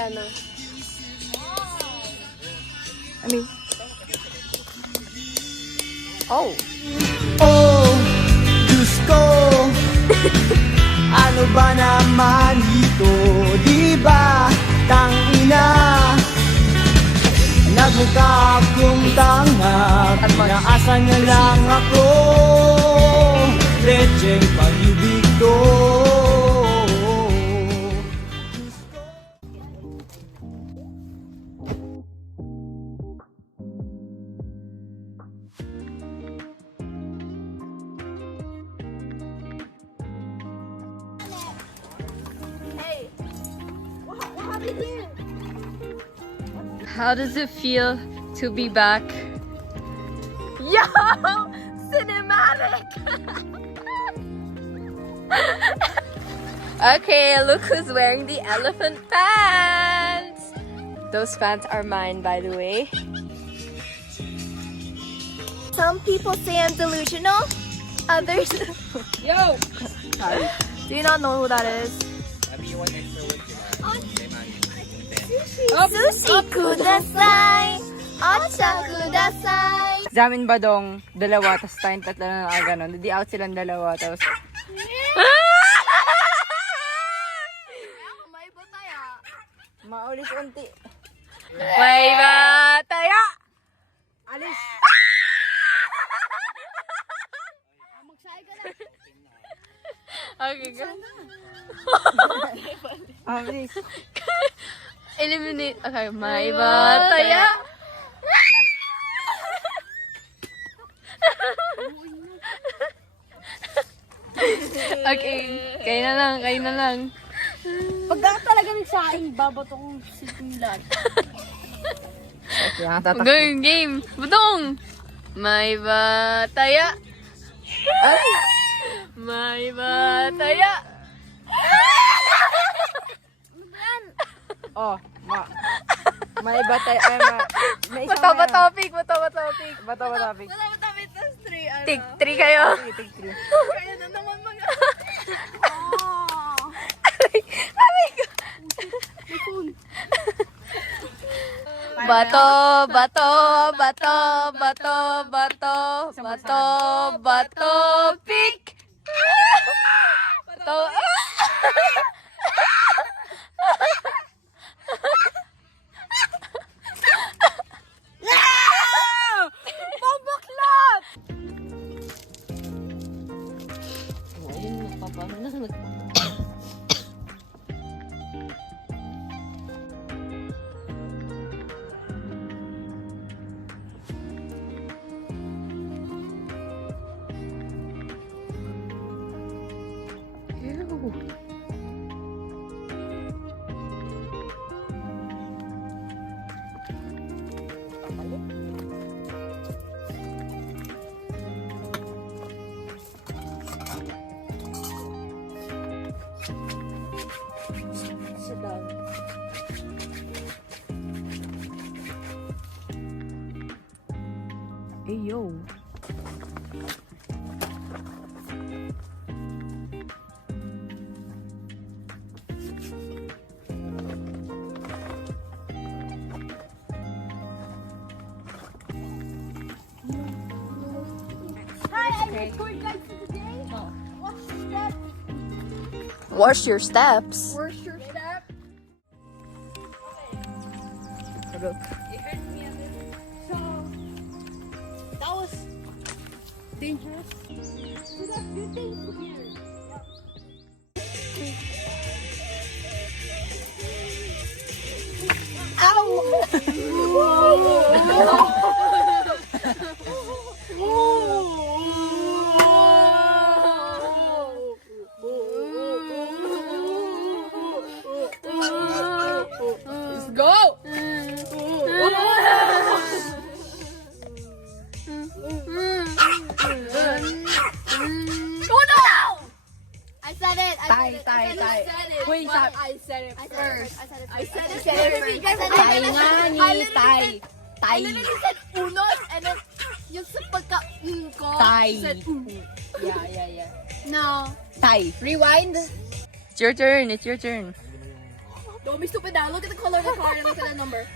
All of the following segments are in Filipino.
ano. Oh! Oh, Diyos ko. Ano ba naman ito? Di ba tangina? Nagmukha akong tanga, pinaasa niya lang ako. Lecheng pag-ibig to. How does it feel to be back? Yo! Cinematic! Okay, look who's wearing the elephant pants! Those pants are mine, by the way. Some people say I'm delusional. Others... Yo! Do you not know who that is? Sushi kudasai! Acha kudasai! Sa amin ba dong dalawa, tapos tayong tatlo na nakaganon. Hindi out silang dalawa, tapos... May bataya. Maulis unti. May bataya! Alis! Magsay ka na. Okay, go. Alis. Eliminate. Okay, may bataya! Okay, kayo na lang. Pagka talaga nagsaing, babatong sipilan. Game! Budong! May bataya! May bataya! Oh, may bataya. May isang Bato-topic. Bato-topic. Tas 3, ano? Tig 3 kayo. Tig 3. Kaya na naman mga... Bato, pick! Bato, Bomboklat! Ayun, nagpapano na. Hey, yo. Wash your steps. Where's your step? Look. So, that was dangerous. So that's good thing here. Let's go! I said it. Wait, I said it first. I said it first. Tay nga ni Tay. I literally said unos and then yung sa pagka-ko, Tay. said Yeah. no. Tay. Rewind. It's your turn. Don't be stupid now. Look at the color of the card and look at the number.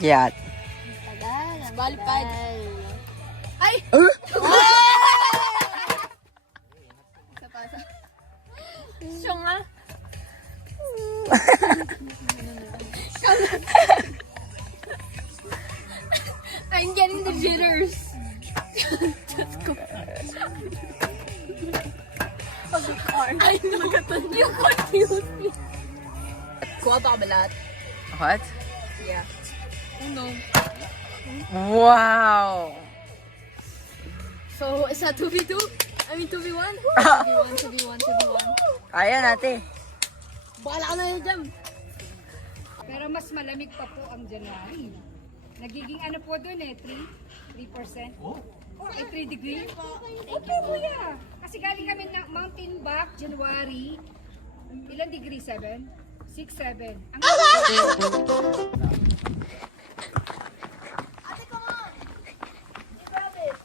Yeah. Balipad. Ay! Isa pa, isa. Siya nga. I'm getting the jitters. Ay, look at the you confused me. Kuha pa balat. What? Yeah. Oh no. Wow. So, is that 2v2? I mean 2v1? 2v1. Kaya natin. Bahala ka na yun dyan. Pero mas malamig pa po ang January. Nagiging ano po doon eh, 3%? Oh, ay 3 degrees? Opo, kuya. Kasi galing kami ng Mountain Back, January. Ilan degree? 7? 6, 7. Ang Ate, come on! You grab it.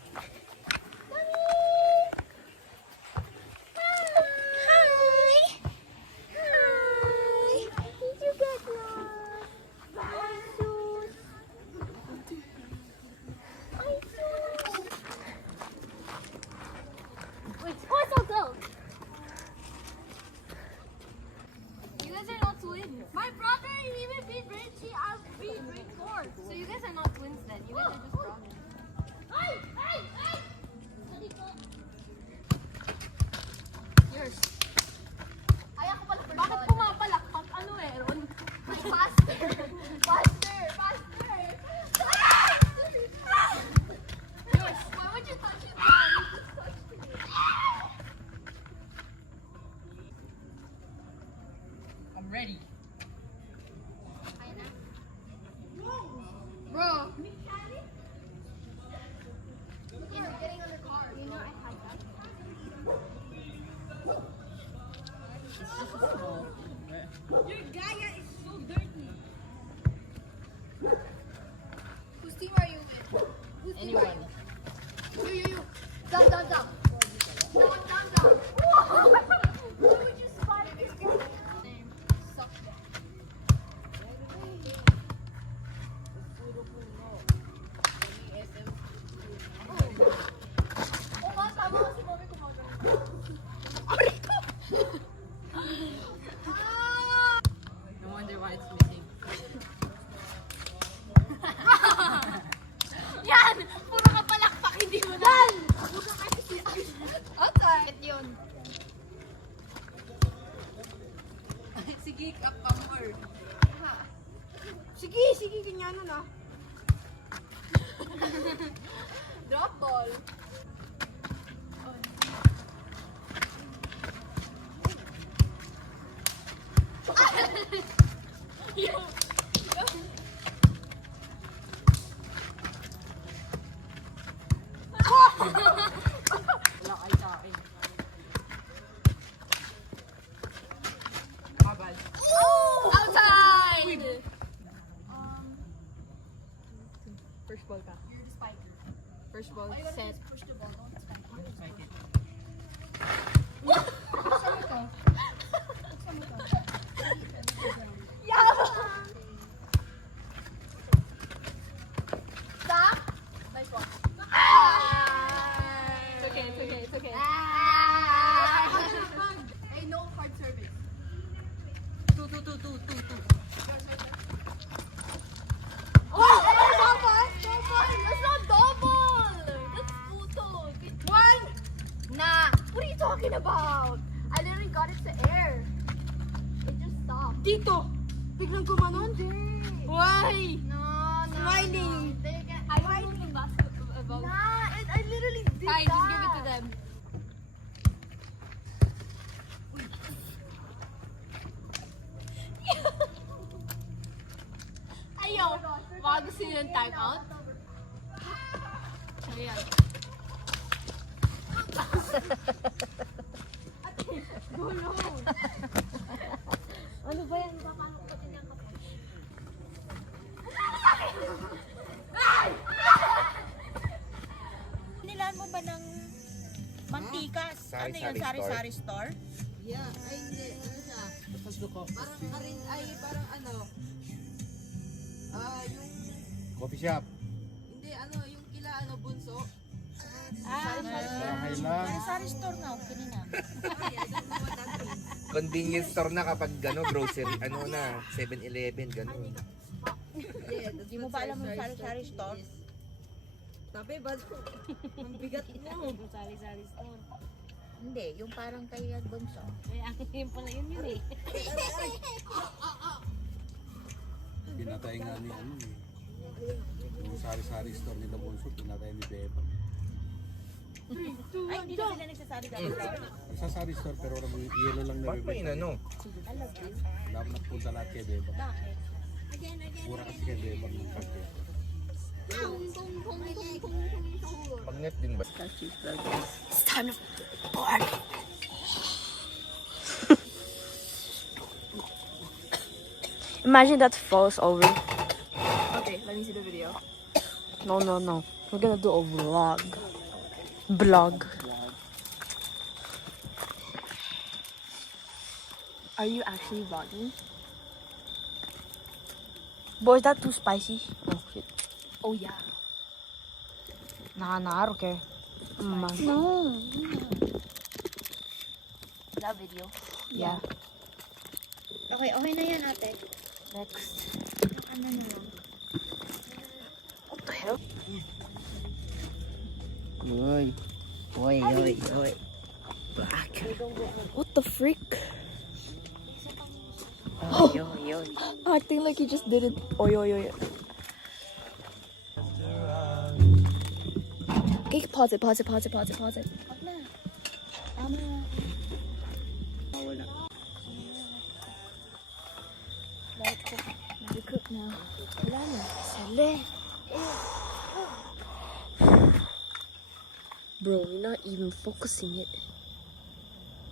Wait, what's all those? You guys are not twins. My brother even beat Richie. I beat Rick Ford. So you guys are not twins then. You guys are just brothers. Yours. Ay, ako pala. Bakit pumapalakpak? Ano eh, Ron? Faster! Faster! Faster! Yours. Why would you touch it? I'm ready. Bro. You're getting on the car. You know I had that. Your Gaia is so dirty. Whose team are you with? Anyone. You. Down. Down. Why would you spot this guy? Suck. Oo nga, tama nga si Mommy kumagano. No wonder why it's missing. Yan! Puro ka palakpak, hindi mo na. Yan! Buka kasi si okay. Yun. Sige, up pa more. Sige, ganyan na. Drop ball. Wala kayo sa akin. Abal. Outside! First ball ka. You're the spiker. First ball, set. Push the ball. Don't spike. Stop. Nice one. It's okay. Hey, no hard service. Two. Oh, double! That's not double! That's puto. One! Nah. What are you talking about? I literally got it to air. It just stopped. Dito! Biglang gumanon? Why? No. Smiling. I don't know about. Nah, I literally did Fine, that. just give it to them. Ayaw. Baka gusto nyo ng time out? Ayan. Ano ba yan? Paano ko din yung kapush? Nilaan mo ba ng mantikas? Ano yun? Sari-sari store? Yeah, ay hindi. Ano siya? Parang karin, ay parang ano. Yung, Coffee shop. hindi ano, yung kila ano, bunso. Bahay lang. Sari-sari store na. Okay na. Ay, I don't know what that means. Convenience store na kapag grocery, na, 7-Eleven, gano'n. Yeah, Hindi mo ba alam yung sari-sari store? Sabi ba? Ang bigat mo. Sari-sari store. Hindi, yung parang kay Bonso. Yun pala yun eh. Pinatay nga ni ano eh. Yung sari-sari store nila Bonso, pinatay ni Beba. Ay, hindi na sila nagsasari-sari store. Nagsasari store pero yelo lang Bakit pa nabibigay. inano? Dapat nagpunta lahat kay Beba. Bakit? Mura kasi kay Beba ng karte. Magnet din ba? It's time to party. Imagine that falls over. Okay, let me see the video. No, no, no. We're gonna do a vlog. Blog. Are you actually vlogging? Boy, is that too spicy? Oh shit. Oh yeah. Nah, I don't care. No. That video. Yeah. Okay, okay na yan ate. Next. Ano na lang. What the hell? Uy. Uy, uy, uy. Black. What the freak? Uy, uy, uy. Acting like he just did it. Oy, oy, oy. Okay, pause it. Nag-cook na. Wala na. Sali. Bro, you're not even focusing it.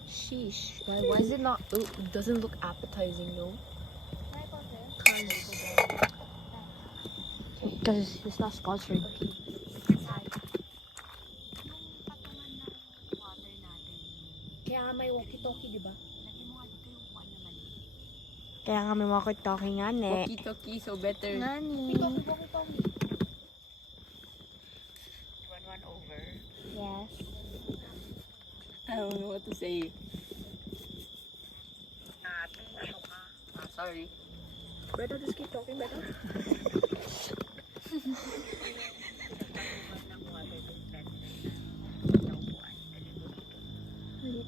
Sheesh. Why is it not? It doesn't look appetizing, no? Because it's not sponsored. Kaya nga may walkie-talkie, di ba? Kaya nga may walkie-talkie nga, ne. Walkie-talkie, so better. Nani? Walkie-talkie. Run over. Yes. I don't know what to say. Sorry. Better just keep talking better.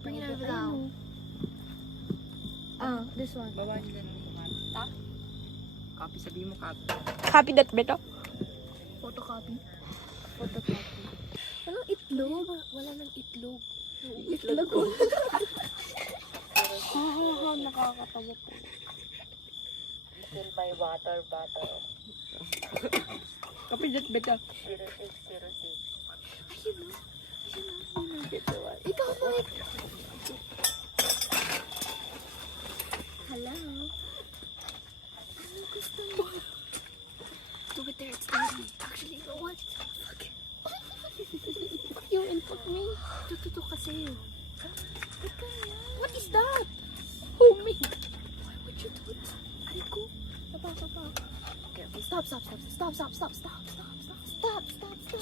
Bring it over down. This one. Baba nila ng mata. Copy, sabihin mo copy. Copy that beto. Photocopy. Anong itlog? Wala nang itlog. Itlog ko. Nakakatawa po. Fill my water bottle. Copy that better. 0606. Ikaw po eh. Hello? Ano gusto mo? Do it there, it's dirty. Actually, you know what? Fuck it. Fuck you and fuck me. Tututo kasi. What is that? Oh me. Why would you do it? Aliko. Sapa. Okay, stop.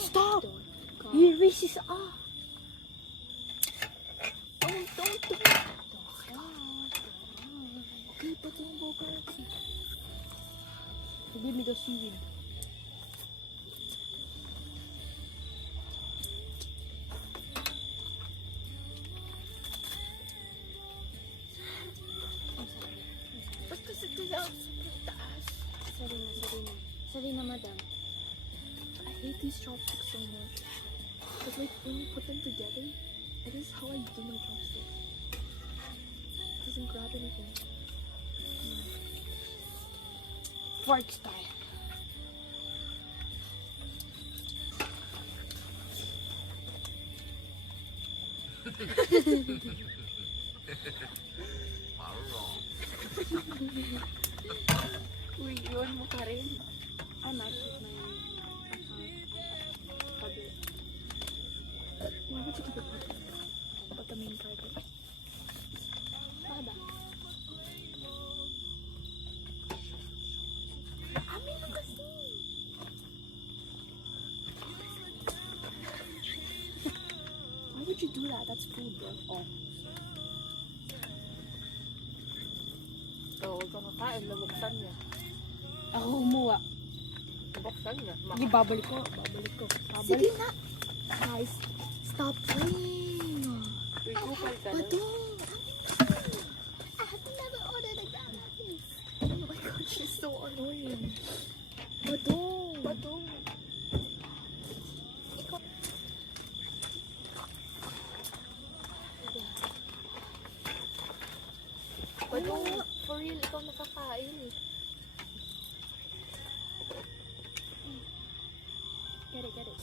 Stop. You racist ah. Don't do it. Okay, pati yung boga. Give me the seaweed. Ba't kasi kaya sobrang taas? Sorry na, madam. I hate these chopsticks so much. Because like when you put them together, it is how I do my chopstick. It doesn't grab anything. Fork style. Uy, iwan mo ka rin. Ah, nakikita na yun. Sabi. Why would you do that? Put the main card. Baba. Amin lang kasi. Why would you do that? That's food, bro. Oh. So, huwag kang kakain. Nabuksan niya. Ako umuwa. Nabuksan niya. Hindi, babalik ko. Babalik ko. Sige na. Guys, stop playing. Uy, kupal ka na. Badong. I have to never order like that. Oh my god, she's so annoying. Badong. Badong. Badong, for real, ikaw nakakain eh. Get it, get it.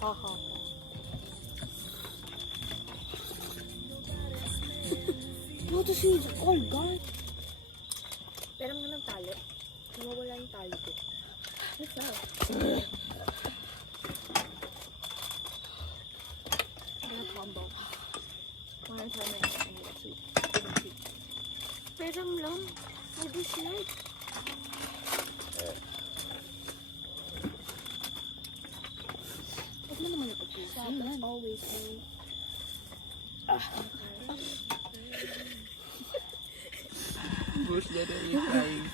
Haha. What is it? Oh god. Pero nga ng tali. Nawawala yung tali ko. What's that? Combo. Wanna try my soup? Pero lang. I dislike. Huwag mo naman ipag-isa. That's always me. Bush literally crying.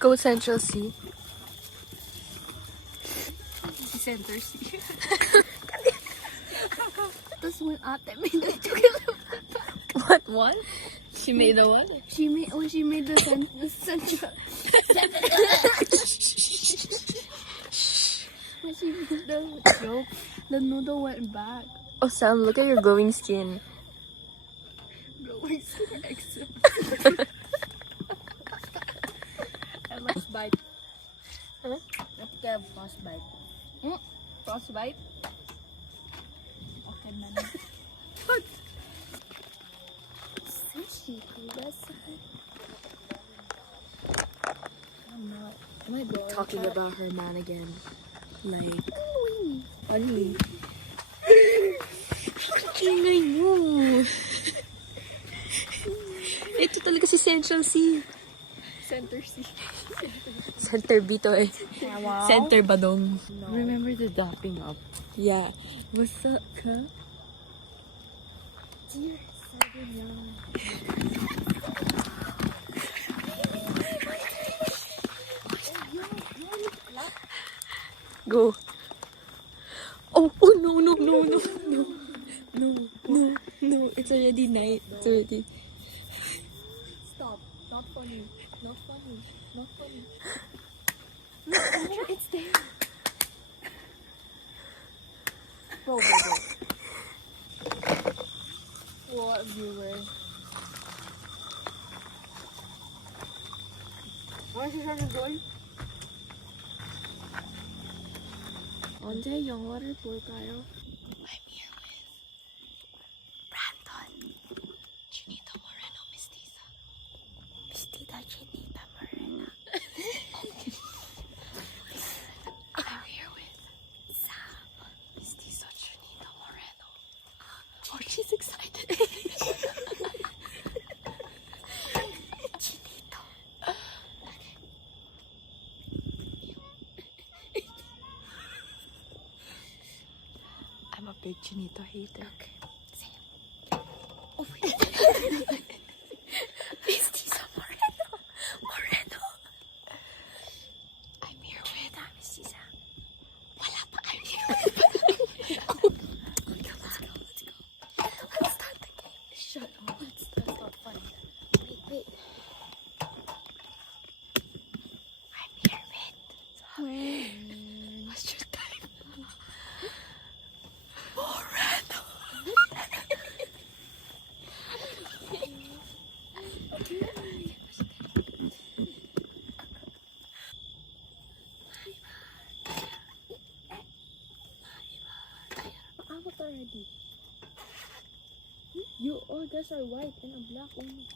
Go Central C. Center C. Tapos when ate made the chocolate. What one? She made the one? She made the central. When she made the joke, the noodle went back. Oh Sam, look at your glowing skin. Glowing extra. Frostbite. Huh? Let's get frostbite. Frostbite? Okay, man. Sushi, that's Am I talking about her man again? Like, funny. ingay mo. Ito talaga si Central C. Center C. Center B to eh. Center Badong. Remember the dapping up? Yeah. What's up, ka? Go. Oh, oh no, no, no, no, no. No, no, no. It's already night. It's already. Stop. Not funny. Not funny. Not funny. No, it's there. Bro, bro, bro. What viewer? Ano siya siya doon? 언제 영화를 볼까요? I'm here with Brandon, Chinita Moreno, Mestiza. Mestiza Chinita Moreno. I'm here with Sam, Mestiza Chinita Moreno. Oh, she's excited. Chinito. I'm a big Chinito hater. Okay. Oh wait. Mestiza Moreno. Moreno. I'm here with Mestiza. Wala pa. I'm here with. Let's go. Let's go. Let's start the game. Shut up. That's not funny. Wait. I'm here with. What's your time? Moreno. already. You all guys are white and I'm black only.